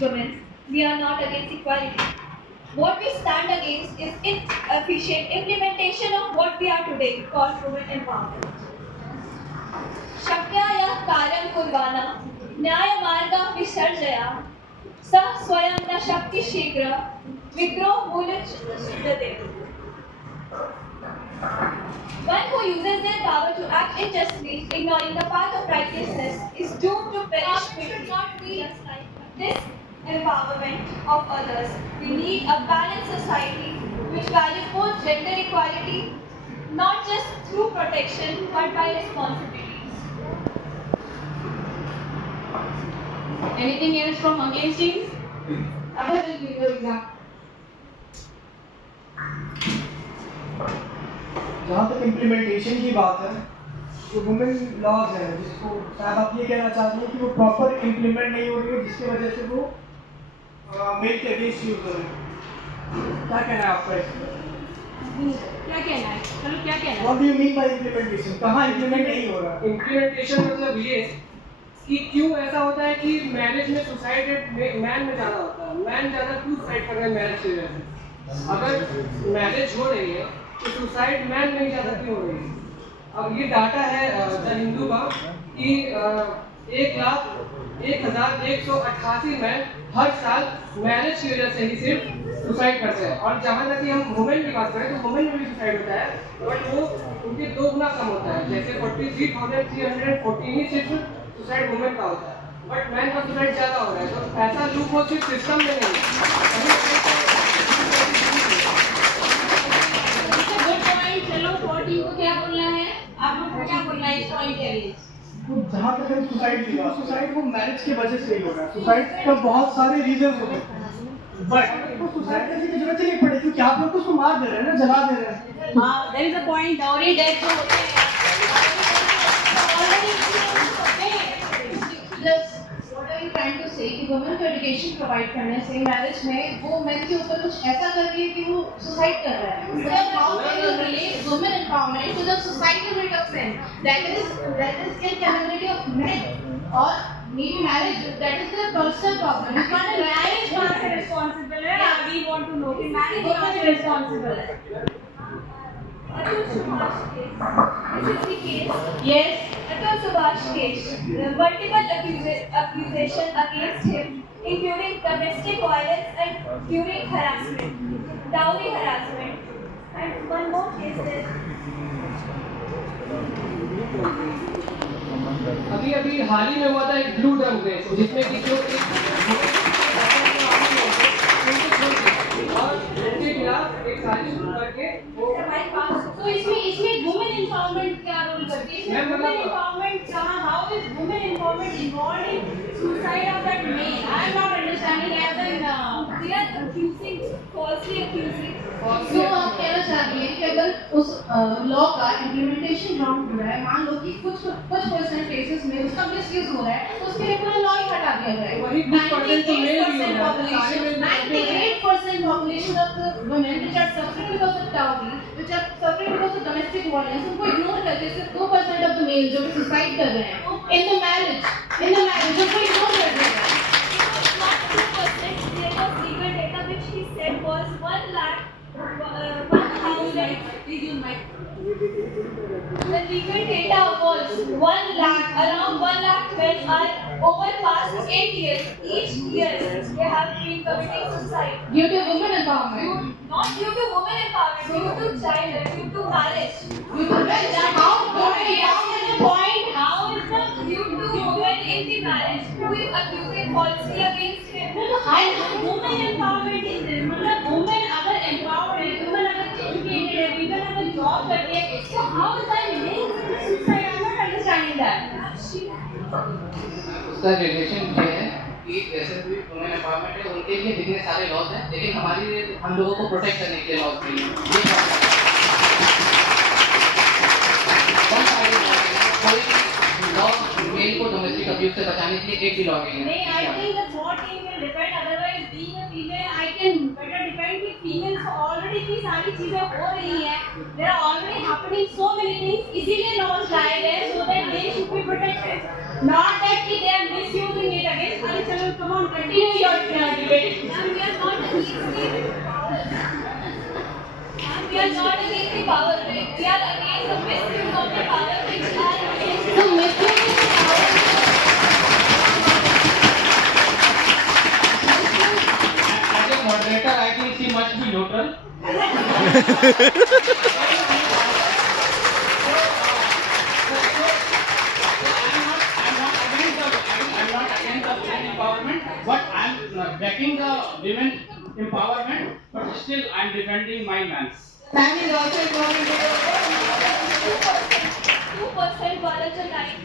women. We are not against equality. What we stand against is inefficient implementation of what we are today called women empowerment. शक्या यः कार्यं कुर्वाणः न्यायमार्गं विसर्जया स स्वयं न शक्तिशीघ्र विग्रहमूलच्छिद्यते. One who uses their power to act unjustly, ignoring the path of righteousness, is doomed to perish quickly. Should not be this empowerment of others. We need a balanced society which values both gender equality, not just through protection but by responsibilities. Anything else from Against team? Abhay will give you example. जहाँ तक implementation की बात है, जो women laws है जिसको शायद आप ये कहना चाहते हैं कि वो प्रॉपर इम्प्लीमेंट नहीं हो रही है, जिसकी वजह से वो मेल के अगेंस्ट यूज हो रही है। क्या कहना है आपका इसमें? क्या कहना है? चलो क्या कहना है? What do you mean by implementation? कहाँ इम्प्लीमेंट नहीं हो रहा? इम्प्लीमेंटेशन मतलब ये कि क्यों ऐसा होता है कि मैरिज में सुसाइड मैन में ज़्यादा होता है, मैन ज़्यादा क्यों सुसाइड कर रहे हैं मैरिज की वजह से? अगर मैरिज हो रही है तो सुसाइड मैन में ज़्यादा क्यों हो रही है? अब ये डाटा है द हिंदू का कि 1,01,188 मैन हर साल मैरिज की वजह से ही सिर्फ सुसाइड करते हैं। और जहाँ तक कि हम वुमेन की बात करें तो वुमेन में भी सुसाइड होता है, बट वो उनके 2 गुना कम होता है। जैसे 43,314 सिर्फ सुसाइड वुमेन का होता है, बट मैन का सुसाइड ज़्यादा हो रहा है। तो ऐसा लूप हो सिर्फ सिस्टम में नहीं है। चलो 14 को क्या बोलना है? आप लोग को क्या बोलना है इस पॉइंट के लिए? जहाँ तक है सुसाइड की बात, सुसाइड वो मैरिज की वजह से ही हो रहा है। सुसाइड का बहुत सारे रीजन होते हैं, बट तो सुसाइड करने की जरूरत ही नहीं पड़े क्योंकि आप लोग तो उसको मार दे रहे हैं ना, जला दे रहे हैं। हाँ, there is a point. Dowry death जो होते हैं What are you trying to say कि वुमेन को एजुकेशन प्रोवाइड करने से मैरिज में वो मेन के ऊपर कुछ ऐसा कर रही है कि वो सुसाइड कर रहा है? मतलब how can you relate women empowerment to the societal rate of men? That is incapability of men or maybe marriage. That is the personal problem. It's not a marriage कहाँ से रिस्पॉन्सिबल है? We want to know कि marriage कहाँ से responsible है? Atul Subhash case. This is the case. Yes. Atul Subhash case. Multiple accusations against him, including domestic violence and during harassment, dowry harassment, and one more case is अभी हाल ही में हुआ था एक blue drum case, जिसमें कि जो और उनके खिलाफ एक साजिश करके वो तो इसमें वुमेन एम्पावरमेंट क्या रोल करती है? इसमें वुमेन एम्पावरमेंट कहाँ? How is women empowerment involved in suicide of that man? I am not understanding as an they are accusing, falsely accusing. तो आप कहना चाह रही हैं कि अगर उस लॉ का इम्प्लीमेंटेशन रॉन्ग हो रहा है, मान लो कि कुछ परसेंट केसेस में उसका मिसयूज हो रहा है, तो उसके लिए पूरा लॉ ही हटा दिया जाए। वही 2% तो मेल भी हो रहा है। 98% population of the women which are suffering because of dowry, which are suffering because of domestic violence, उनको इग्नोर करके सिर्फ 2% of the male जो कि सुसाइड कर रहे हैं in the marriage उनको इग्नोर कर दिया जाए। Not 2%. There was legal data which he said was 1 lakh, 1,000. The legal data was 1 lakh, around 1 lakh men are over past 8 years. Each year they have been committing suicide. Due to women empowerment. Not due to women empowerment, due to child, due to marriage. Due to marriage. How is the point? How is the due to women in the marriage who is accusing falsely against him? Women empowerment is this, मतलब women अगर empowered है, women अगर educated है, women अगर job करती है, तो how is that linked to suicide? I am not understanding that. उसका रिलेशन ये है कि जैसे भी वुमेन एम्पावरमेंट है, उनके लिए कितने सारे लॉज हैं, लेकिन हम लोगों को प्रोटेक्ट करने के लिए लॉज नहीं है। मेल को डोमेस्टिक अब्यूज से बचाने के लिए एक भी लॉ नहीं है। नहीं, I think the thought team will depend. Otherwise, being a female, I can better depend कि females को already इतनी सारी चीजें हो रही हैं. There are already happening so many things. इसीलिए laws लाए गए so that they should be protected. Not that कि they are misusing it against. अरे चलो, come on, continue your We are not against the power grid. We are against the misuse of the power grid and against The misuse of the power As a moderator, I think she must be neutral. I'm not against the women empowerment, but I'm backing the women empowerment, but still I'm defending my man's. Man is also involved in it. 2% वाला जो line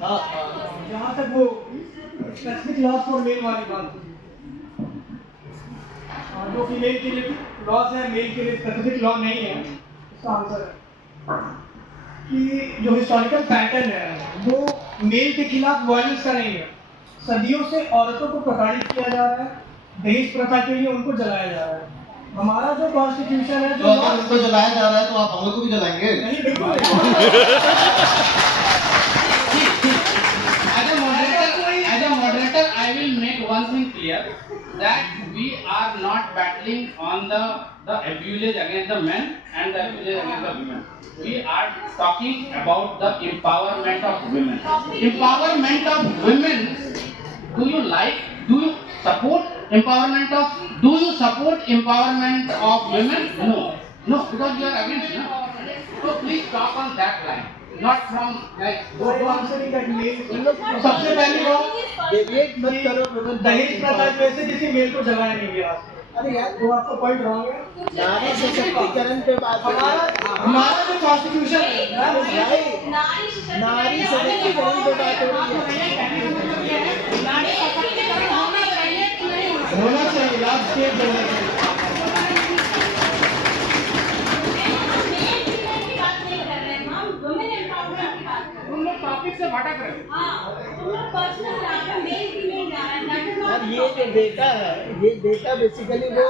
था जहाँ तक वो specific laws for male वाली बात थी, जो फीमेल के लिए लॉज है, मेल के लिए स्पेसिफिक लॉ नहीं है, इसका आंसर है कि जो हिस्टोरिकल पैटर्न है वो मेल के खिलाफ वायलेंस का नहीं है। सदियों से औरतों को प्रताड़ित किया जा रहा है, दहेज प्रथा के लिए उनको जलाया जा रहा है। हमारा जो कॉन्स्टिट्यूशन है, तो अगर उनको जलाया जा रहा है तो आप हम लोग को भी जलाएंगे। नहीं, बिल्कुल As a moderator, I will make one thing clear that we are not battling on the abuse against the men and the abuse against the women. We are talking about the empowerment of women. Empowerment of women. Do you support empowerment of? Do you support empowerment of women? No, because you are against. No? So please talk on that line, not from like. सबसे पहली बात, दहेज प्रथा की वजह से किसी mail को जलाया नहीं गया। अरे यार, वो आपका पॉइंट रॉन्ग है। नारी सशक्तिकरण पे बात हमारा जो कॉन्स्टिट्यूशन है, नारी सशक्तिकरण पे बात हो रही है। होना चाहिए, लास्ट स्टेज होना चाहिए। तुम लोग टॉपिक से भटक रहे हो। और ये जो डेटा है, ये डेटा बेसिकली वो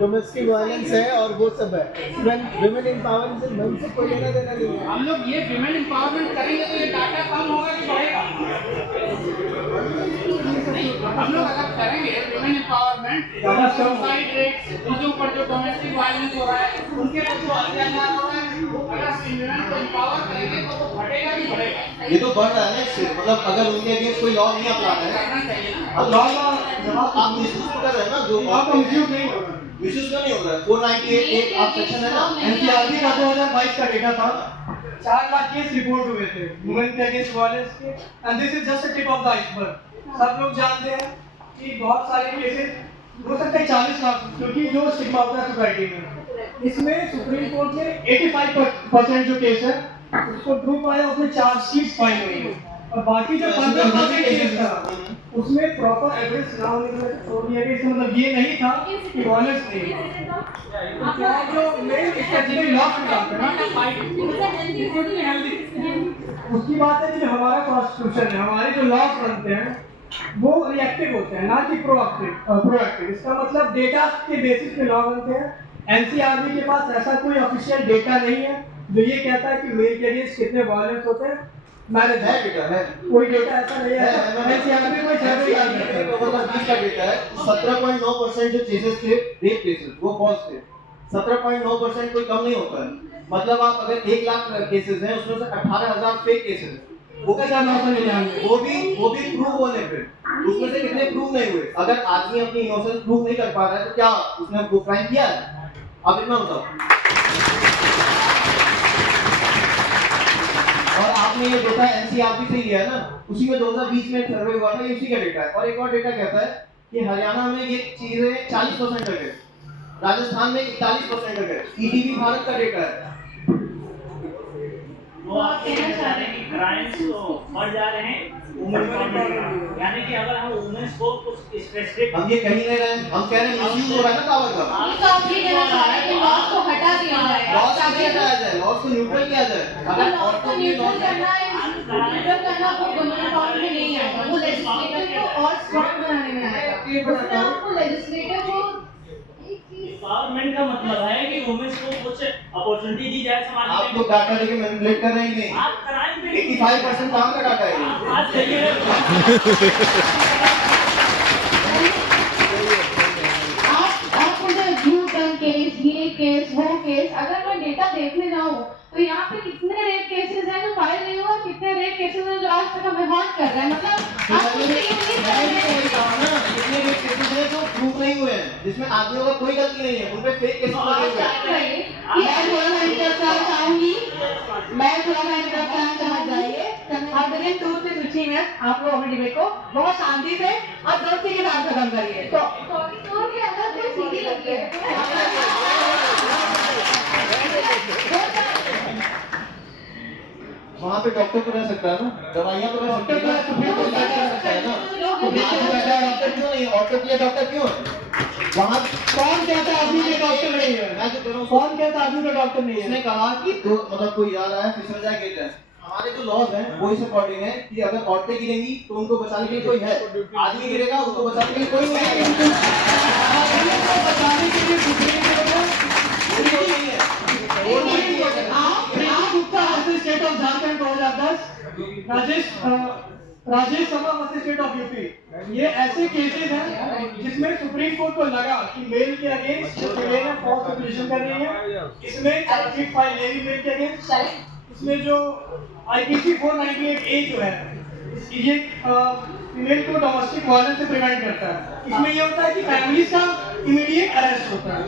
डोमेस्टिक वायलेंस है और वो सब है। वुमेन एम्पावरमेंट से मन से कोई लेना देना नहीं है। हम लोग ये विमेन एम्पावरमेंट करेंगे तो ये डाटा कम होगा कि बढ़ेगा? नहीं, हम लोग अगर करेंगे विमेन एम्पावरमेंट, सुसाइड रेट्स, उनके ऊपर जो डोमेस्टिक वायलेंस हो रहा है, उनके ऊपर जो अत्याचार हो रहा है, अगर विमेन को एम्पावर करेंगे तो वो घटेगा कि बढ़ेगा? ये तो बढ़ रहा है ना इससे, मतलब अगर उनके अगेंस्ट कोई लॉ नहीं अपना है, करना चाहिए ना। अब लॉ आप मिसयूज कर रहे हैं ना, जो आप कंफ्यूज नहीं हो। मिसयूज का नहीं हो रहा है। 498 आप सेक्शन है ना, एनसीआरबी का 2022 का डेटा था, 4 लाख केस रिपोर्ट हुए थे वुमेन के अगेंस्ट वायलेंस के, and this is just a tip of the iceberg. सब लोग जानते हैं कि बहुत सारे केसेस हो सकते हैं 40 लाख, क्योंकि जो स्टिग्मा होता है सोसाइटी में, इसमें सुप्रीम कोर्ट ने 85% जो केस है उसको प्रूव आया, उसमें चार्जशीट फाइल हुई है, और बाकी जो 15% केस था उसमें प्रॉपर एविडेंस ना होने की वजह से छोड़ दिया गया। इसका मतलब ये नहीं था कि वायलेंस नहीं है। जो मेन स्ट्रेटजी लॉ में जाते हैं ना, उसकी बात है कि हमारा कॉन्स्टिट्यूशन है, हमारे जो लॉज बनते हैं वो रिएक्टिव होते हैं, ना कि प्रोएक्टिव। इसका मतलब डेटा के बेसिस पे लॉ बनते हैं। एनसीआरबी के पास ऐसा कोई ऑफिशियल डेटा नहीं है जो ये कहता है कि मेल के अगेंस्ट कितने वायलेंस होते हैं। मैरिज है डेटा है, कोई डेटा ऐसा नहीं है। एनसीआरबी कोई सर्वे नहीं करता है। 2020 का डेटा है, 17.9% जो केसेस थे रेप केसेस वो फॉल्स थे। 17.9% कोई कम नहीं होता है। मतलब आप अगर 1 लाख केसेस हैं उसमें से 18,000 फेक केसेस, वो कैसे 999? वो भी प्रूव होने पे, उसमें से कितने प्रूव नहीं हुए? अगर आदमी अपनी इनोसेंस प्रूव नहीं कर पा रहा है तो क्या उसने प्रूफ क्राइम किया है? आप इतना बताओ। और आपने ये डेटा एनसीआरबी से लिया है ना, उसी में 2020 में सर्वे हुआ था, ये उसी का डेटा है। और एक और डेटा कहता है कि हरियाणा में ये चीजें 40% तक है, राजस्थान में 41% तक है। ईटीवी भारत का डेटा है। वो आप कहना चाह रहे हैं कि क्राइम्स तो बढ़ जा रहे हैं वुमेन एम्पावरमेंट, यानी कि अगर हम वुमेन्स को कुछ स्पेसिफिक, हम ये कह ही नहीं रहे हैं, हम कह रहे हैं मिसयूज हो रहा है ना पावर का। तो आप ये कहना चाह रहे हैं कि लॉस को हटा दिया जाए, लॉस को हटाया जाए, लॉस को न्यूट्रल किया जाए। अगर लॉस औरतों को के लिए न्यूट्रल लॉस करना है, न्यूट्रल करना वो वुमेन एम्पावरमेंट में नहीं आएगा, वो लेजिस्लेटिव को और स्ट्रॉन्ग बनाने में आएगा। उसमें आपको लेजिस्लेटिव को एम्पावरमेंट का मतलब है कि वुमेन्स को कुछ अपॉर्चुनिटी दी जाए समाज में। आप लोग डाटा लेके मैनिपुलेट कर रहे ही नहीं। आप क्राइम पे 85% कहाँ का डाटा है ये? बात सही है। आप देखने जाऊँ तो यहाँ पे कितने रेप केसेस हैं जो फाइल नहीं हुआ, कितने रेप केसेस हैं जो आज तक हमें हॉन्ट कर रहे हैं। मतलब आप मुझसे ये उम्मीद कर रहे हैं कितने भी केसेस हैं जो प्रूफ नहीं हुए हैं, जिसमें आदमियों का कोई गलती नहीं है, उन पे फेक केसेस लगे हुए हैं। मैं थोड़ा सा इंटरप्ट करना चाहूंगी, समझ जाइए। आप विदिन 2 से 3 मिनट आप लोग अपनी डिबेट को बहुत शांति से और दोस्ती के साथ खत्म करिए। तो कॉरिडोर के अंदर कोई सीढ़ी लगी है, वहाँ पे डॉक्टर तो रह सकता है ना, दवाइयाँ तो रह सकती है ना, सकता है ना। डॉक्टर क्यों नहीं है? ऑटो के लिए डॉक्टर क्यों है? वहाँ कौन कहता है आदमी के डॉक्टर नहीं है? मैं जो कह रहा हूँ, कौन कहता है आदमी का डॉक्टर नहीं है? उसने कहा कि दो मतलब कोई जा रहा है, फिसल जाए, गिर जाए। हमारे जो लॉज हैं वो इस अकॉर्डिंग है कि अगर औरतें गिरेंगी तो उनको बचाने के लिए कोई है, आदमी गिरेगा उसको बचाने के लिए कोई नहीं है। बचाने के लिए सुप्रीम कोर्ट है। Gupta versus state of Jharkhand 2010, Rajesh Sharma versus state of UP. ये ऐसे केसेस हैं जिसमें सुप्रीम कोर्ट को लगा कि मेल के अगेंस्ट जो फीमेल है फॉल्स एक्यूजेशन कर रही है, इसमें चार्जशीट फाइल लेगी मेल के अगेंस्ट। इसमें जो आईपीसी 498 ए जो है ये फीमेल को डोमेस्टिक वायलेंस से प्रिवेंट करता है। इसमें ये होता है कि फैमिली का इमीडिएट अरेस्ट होता है,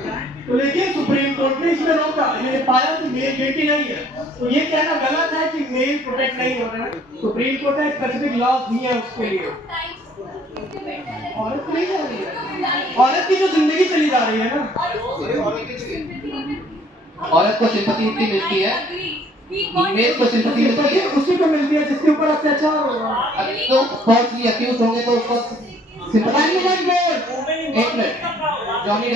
तो लेकिन सुप्रीम कोर्ट ने इसमें रोका, इन्होंने पाया कि मेल गिल्टी नहीं है। तो ये कहना गलत है कि मेल प्रोटेक्ट नहीं हो रहा है। सुप्रीम कोर्ट ने स्पेसिफिक लॉज दिए हैं उसके लिए। औरत नहीं जा रही है, औरत की जो जिंदगी चली जा रही है ना, औरत को सिंपैथी इतनी मिलती है, मेल को सिंपैथी मिलती है, उसी को मिलती है जिसके ऊपर अत्याचार हो रहा है। तो फॉल्सली अक्यूज होंगे तो उसको सिंपैथी। एक मिनट, जॉनी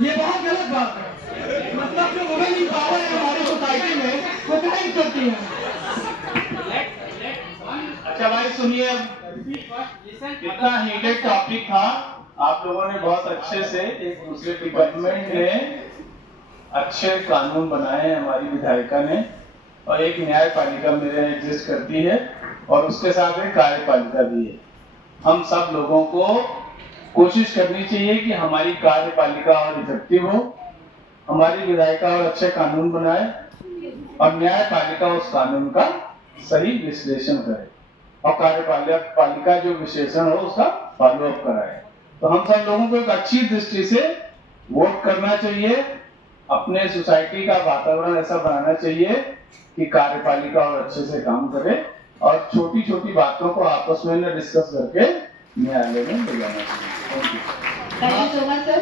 ये बहुत गलत बात है। मतलब जो वुमेन की पावर है हमारी सोसाइटी में वो क्राइम करती है। अच्छा भाई सुनिए, इतना हीटेड टॉपिक था, आप लोगों ने बहुत अच्छे से एक दूसरे डिपार्टमेंट में अच्छे कानून बनाए हैं, हमारी विधायिका ने, और एक न्यायपालिका मेरे एग्जिस्ट करती है और उसके साथ एक कार्यपालिका भी है। हम सब लोगों को कोशिश करनी चाहिए कि हमारी कार्यपालिका और इफेक्टिव हो, हमारी विधायिका और अच्छे कानून बनाए और न्यायपालिका उस कानून का सही विश्लेषण करे और कार्यपालिका जो विश्लेषण हो उसका फॉलो अप कराए। तो हम सब लोगों को एक अच्छी दृष्टि से वोट करना चाहिए, अपने सोसाइटी का वातावरण ऐसा बनाना चाहिए कि कार्यपालिका और अच्छे से काम करे और छोटी छोटी बातों को आपस में न डिस्कस करके न्यायालय में ले जाना चाहिए। Thank you so much sir.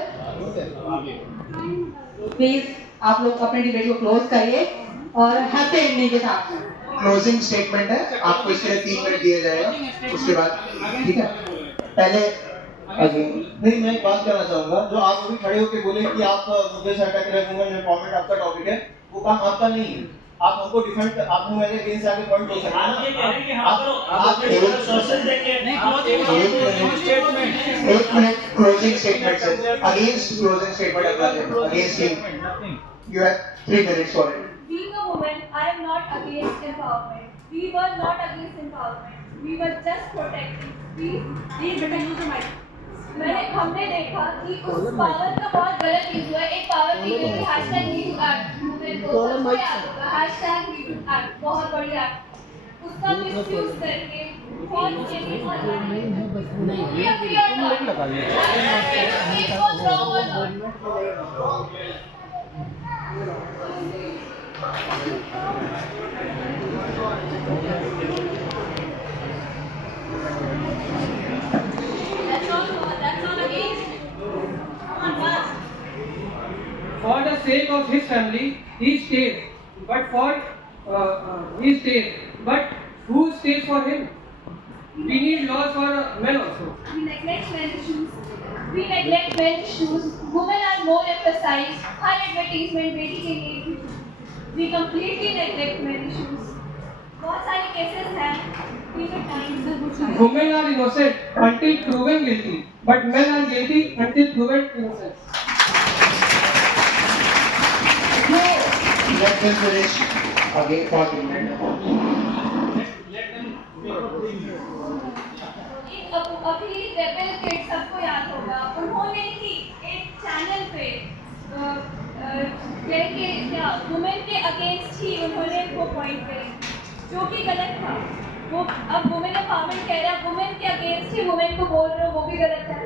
Please आप लोग अपने डिबेट को क्लोज करिए और हैप्पी एंडिंग के साथ। क्लोजिंग स्टेटमेंट है, आपको इसके लिए 3 मिनट दिए जाएगा, उसके बाद ठीक है। पहले नहीं, मैं एक बात कहना चाहूंगा, जो आप अभी खड़े होकर बोले कि आप मुद्दे से अटक रहे, वुमेन एम्पावरमेंट आपका टॉपिक है, वो काम आपका नहीं है। आप हमको डिफेंड, आप मेरे अगेंस्ट आके पॉइंट बोल सकते हैं ना। एक मिनट क्लोजिंग स्टेटमेंट से against closing statement against him, you have 3 minutes for it. Being a woman, I am not against empowerment. We were not against empowerment. We were just protecting. Please use the mic. हमने देखा कि उस power का बहुत गलत use हुआ है। एक पावर की गई #MeTooAct मूवमेंट को सबको याद होगा, #MeTooAct बहुत बड़ी एक्ट, उसका मिसयूज करके बहुत चेंजेस हो रहे For the sake of his family, he stays. But he stays. But who stays for him? We need laws for men also. We neglect men issues. Women are more emphasized. Her advertisement बेटी के लिए. We completely neglect men issues. बहुत सारे cases हैं. Women are innocent until proven guilty, but men are guilty until proven innocent. Let them finish again for 2 minutes. अभी rebel kid सबको याद होगा, उन्होंने ही एक चैनल पे क्या वुमेन के अगेंस्ट ही उन्होंने वो पॉइंट करे, जो कि गलत था। वो अब वुमेन एम्पावरमेंट कह रहा है, वुमेन के अगेंस्ट ही वुमेन को बोल रहे हो, वो भी गलत है।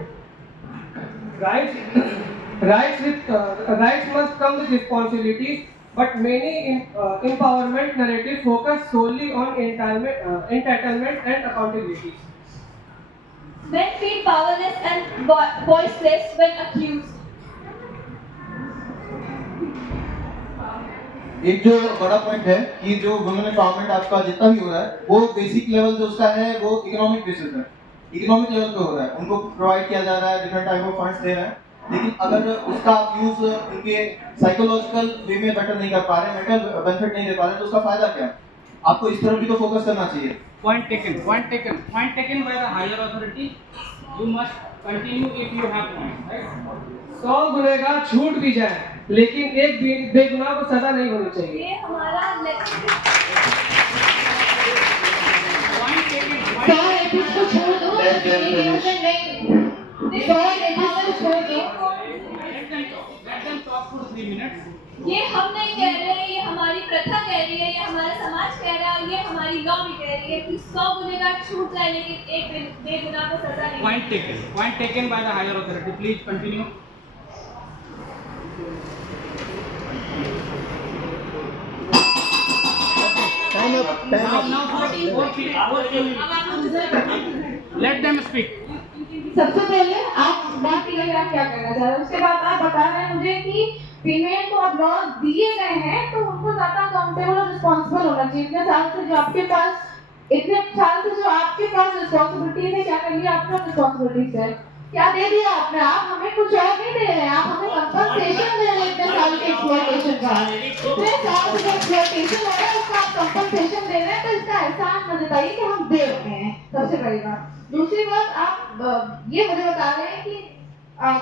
Rights must come with responsibilities, but many empowerment narratives focus solely on entitlement and accountability. Men feel powerless and voiceless when accused. एक जो बड़ा पॉइंट है कि जो वुमेन एम्पावरमेंट आपका जितना भी हो रहा है वो बेसिक लेवल जो उसका है वो इकोनॉमिक बेसिस है, इकोनॉमिक लेवल पे हो रहा है, उनको प्रोवाइड किया जा रहा है, डिफरेंट टाइप ऑफ फंड्स दे रहे हैं, लेकिन अगर उसका आप यूज उनके साइकोलॉजिकल वे में बेटर नहीं कर पा रहे, मेंटल बेनिफिट नहीं दे पा रहे, तो उसका फायदा क्या? आपको इस तरफ भी तो फोकस करना चाहिए। Point taken by the higher authority. You must continue if you have points, right? 100 गुनहगार छूट भी जाए, लेकिन एक बेगुनाह को सजा नहीं होनी चाहिए। ये हमारा Let them talk for 3 minutes. ये हम नहीं कह रहे, ये हमारी प्रथा कह रही है, ये हमारा समाज कह रहा है, ये हमारी लॉ भी कह रही है कि 100 गुनहगार छूट जाए लेकिन एक बेगुनाह को सजा नहीं। Point taken by the higher authority. Please continue. Let them speak. सबसे पहले आप बात कीजिए कि आप क्या कहना चाह रहे हैं, उसके बाद आप बता रहे हैं मुझे कि फीमेल को अब लॉ दिए गए हैं तो उनको ज्यादा अकाउंटेबल और रिस्पॉन्सिबल होना चाहिए। इतने साल से जो आपके पास रिस्पॉन्सिबिलिटीज है, क्या कर लिया आपने रिस्पॉन्सिबिलिटीज है, क्या दे दिया आपने? आप हमें कुछ और नहीं दे रहे हैं, आप हमें कंपनसेशन दे रहे हैं। इतने साल के एक्सप्लॉयटेशन का, इतने साल से एक्सप्लॉयटेशन हो रहा है उसका आप कंपनसेशन दे रहे हैं, तो इसका एहसास न जताइए कि हम दे रहे हैं। सबसे पहली बात। दूसरी बात, आप ये मुझे बता रहे हैं कि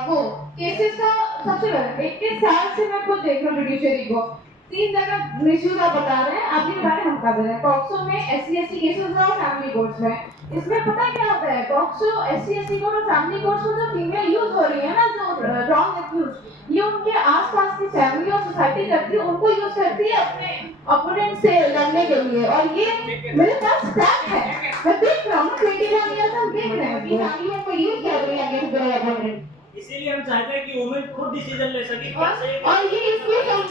वो केसेस का सबसे पहले 21 साल से मैं खुद देख रहा हूँ जुडिशरी को, 3 जगह मिसयूज आप बता रहे हैं, आप ये बता रहे हैं हम कर रहे हैं। पॉक्सो में SC/ST केसेस और फैमिली कोर्ट्स में, इसमें पता है क्या होता है? पॉक्सो SC/ST कोर्ट और फैमिली कोर्ट्स में जो फीमेल यूज हो रही है ना, जो रॉन्ग एक्यूज, ये उनके आसपास की फैमिली और सोसाइटी करती है, उनको यूज करती है अपने ओपोनेंट से लड़ने के लिए। और ये मेरे पास फैक्ट है, मैं देख रहा हूँ 21 ईयर हम देख रहे हैं कि फैमिली को यूज कर रही है अगेंस्ट देयर ओपोनेंट। इसीलिए हम चाहते हैं कि वुमेन खुद डिसीजन ले सके। और ये इसीलिए हम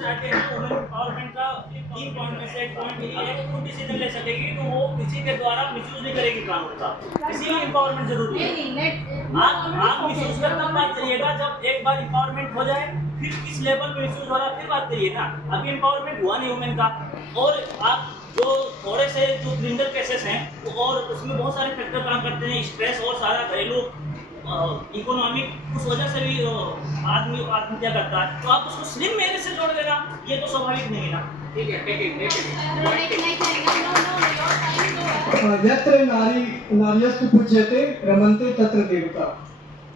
चाहते हैं वुमेन एम्पावरमेंट का 3 पॉइंट में से एक पॉइंट ये है कि खुद डिसीजन ले सकेगी, तो वो किसी के द्वारा मिसयूज नहीं करेगी कानून का। इसीलिए एम्पावरमेंट जरूरी है। आप मिसयूज करना बात करिएगा, जब एक बार एम्पावरमेंट हो जाए फिर किस लेवल पे मिसयूज हो रहा है फिर बात करिए ना। अभी एम्पावरमेंट हुआ नहीं वुमेन का, और आप जो थोड़े से जो क्रिमिनल केसेस हैं और उसमें बहुत सारे फैक्टर काम करते हैं, स्ट्रेस और सारा घरेलू इकोनॉमिक, उस वजह से भी आदमी आत्महत्या करता है, तो आप उसको स्लिम मेरे से जोड़ देना, ये तो स्वाभाविक नहीं है ना। ठीक है, टेक इट। यत्र नार्यस्तु पूज्यते रमन्ते तत्र देवता।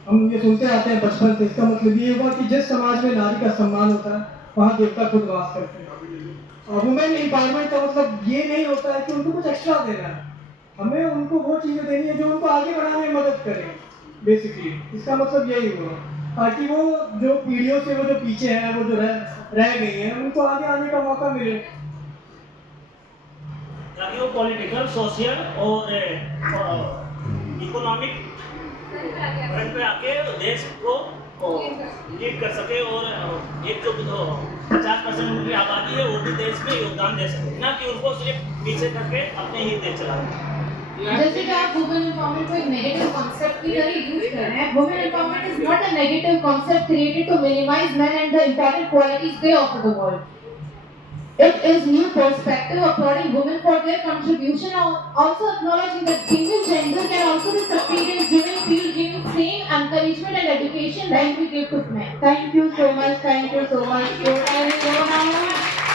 हम ये सुनते आते हैं बचपन से, इसका मतलब ये हुआ कि जिस समाज में नारी का सम्मान होता है वहाँ देवता खुद वास करते हैं। वुमेन एम्पावरमेंट का मतलब ये नहीं होता है कि उनको कुछ एक्स्ट्रा देना है, हमें उनको वो चीज़ें देनी है जो उनको आगे बढ़ाने में मदद करें। बेसिकली इसका मतलब यही हुआ, ताकि वो जो पीढ़ियों से वो जो पीछे हैं, वो जो रह गई हैं, उनको आगे आने का मौका मिले, ताकि वो पॉलिटिकल, सोशल और इकोनॉमिक फ्रंट पे आके देश को लीड कर सके, और एक जो 50% उनकी आबादी है वो भी देश में योगदान दे सके, ना कि उनको सिर्फ पीछे करके अपने ही देश चलाए। जैसे कि आप वुमेन एम्पावरमेंट को एक नेगेटिव कॉन्सेप्ट की तरह यूज कर रहे हैं। Women empowerment is not a negative concept created to minimize men and the important qualities they offer the world. It is new perspective applauding women for their contribution, also acknowledging that female gender can also be succeed in giving same encouragement and education like we give to men. Thank you so much. Thank you so much. So I will go now.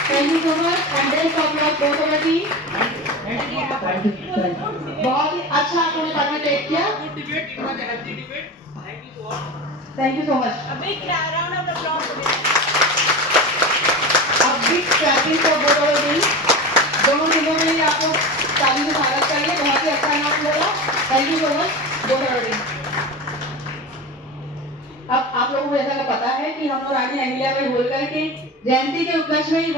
Thank you so much. And then applause both of you. Thank you. बहुत ही अच्छा आपने participate किया। Good debate. It was a healthy debate. Thank you to all. Thank you so much. A big round of applause for this. A big clapping for both of you. दोनों टीमों में आपको thank you so much. अब आप लोगों को जैसा कि पता है कि हम लोग रानी अहिल्याबाई होलकर के जयंती के उपलक्ष्य में ही